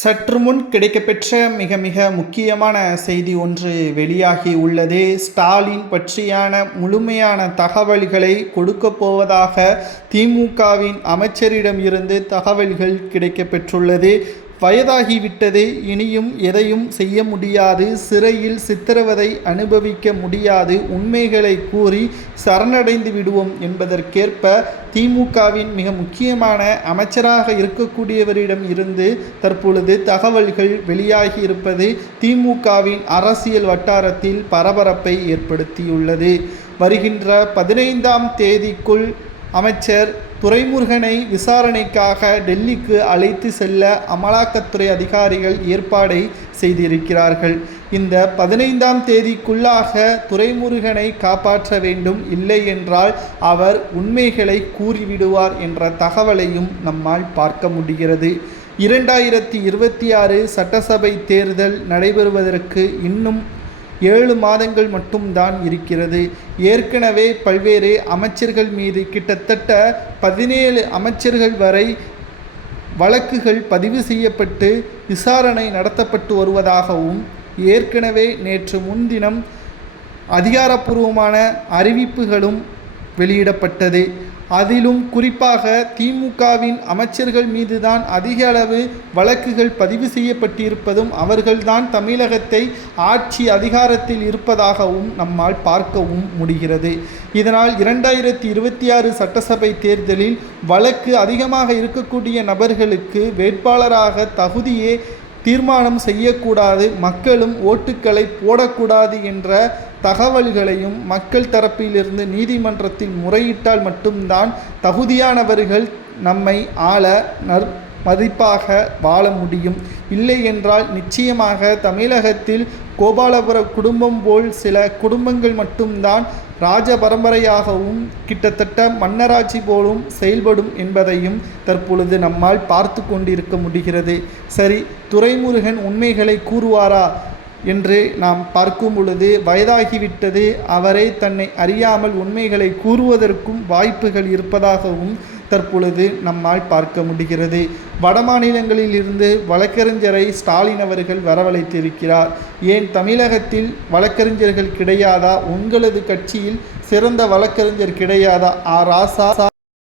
சற்று முன் கிடைக்கப்பெற்ற மிக மிக முக்கியமான செய்தி ஒன்று வெளியாகி உள்ளது. ஸ்டாலின் பற்றியான முழுமையான தகவல்களை கொடுக்கப் போவதாக திமுகவின் அமைச்சரிடம் இருந்து தகவல்கள் கிடைக்கப்பெற்றுள்ளது. வயதாகிவிட்டது, இனியும் எதையும் செய்ய முடியாது, சிறையில் சித்திரவதை அனுபவிக்க முடியாது, உண்மைகளை கூறி சரணடைந்து விடுவோம் என்பதற்கேற்ப திமுகவின் மிக முக்கியமான அமைச்சராக இருக்கக்கூடியவரிடம் இருந்து தற்பொழுது தகவல்கள் வெளியாகி இருப்பது திமுகவின் அரசியல் வட்டாரத்தில் பரபரப்பை ஏற்படுத்தியுள்ளது. வருகின்ற 15ஆம் தேதிக்குள் அமைச்சர் துரைமுருகனை விசாரணைக்காக டெல்லிக்கு அழைத்து செல்ல அமலாக்கத்துறை அதிகாரிகள் ஏற்பாடை செய்திருக்கிறார்கள். இந்த 15ஆம் தேதிக்குள்ளாக துரைமுருகனை காப்பாற்ற வேண்டும், இல்லை என்றால் அவர் உண்மைகளை கூறிவிடுவார் என்ற தகவலையும் நம்மால் பார்க்க முடிகிறது. 2026 சட்டசபை தேர்தல் நடைபெறுவதற்கு இன்னும் 7 மாதங்கள் மட்டும்தான் இருக்கிறது. ஏற்கனவே பல்வேறு அமைச்சர்கள் மீது கிட்டத்தட்ட 17 அமைச்சர்கள் வரை வழக்குகள் பதிவு செய்யப்பட்டு விசாரணை நடத்தப்பட்டு வருவதாகவும் ஏற்கனவே நேற்று முன்தினம் அதிகாரப்பூர்வமான அறிவிப்புகளும் வெளியிடப்பட்டது. அதிலும் குறிப்பாக திமுகவின் அமைச்சர்கள் மீதுதான் அதிக அளவு வழக்குகள் பதிவு செய்யப்பட்டிருப்பதும் அவர்கள்தான் தமிழகத்தை ஆட்சி அதிகாரத்தில் இருப்பதாகவும் நம்மால் பார்க்கவும் முடிகிறது. இதனால் 2026 சட்டசபை தேர்தலில் வழக்கு அதிகமாக இருக்கக்கூடிய நபர்களுக்கு வேட்பாளராக தகுதியே தீர்மானம் செய்யக்கூடாது, மக்களும் ஓட்டுக்களை போடக்கூடாது என்ற தகவல்களையும் மக்கள் தரப்பிலிருந்து நீதிமன்றத்தில் முறையிட்டால் மட்டும்தான் தகுதியானவர்கள் நம்மை ஆள மதிப்பாக வாழ முடியும். இல்லை என்றால் நிச்சயமாக தமிழகத்தில் கோபாலபுர குடும்பம் போல் சில குடும்பங்கள் மட்டும்தான் ராஜ பரம்பரையாகவும் கிட்டத்தட்ட மன்னராட்சி போலும் செயல்படும் என்பதையும் தற்பொழுது நம்மால் பார்த்து கொண்டிருக்க முடிகிறது. சரி, துரைமுருகன் உண்மைகளை கூறுவாரா என்று நாம் பார்க்கும் பொழுது வயதாகிவிட்டது, அவரே தன்னை அறியாமல் உண்மைகளை கூறுவதற்கும் வாய்ப்புகள் இருப்பதாகவும் தற்பொழுது நம்மால் பார்க்க முடிகிறது. வடமாநிலங்களில் இருந்து வழக்கறிஞரை ஸ்டாலின் அவர்கள் வரவழைத்திருக்கிறார். ஏன் தமிழகத்தில் வழக்கறிஞர்கள் கிடையாதா? உங்களது கட்சியில் சிறந்த வழக்கறிஞர் கிடையாதா? ராசா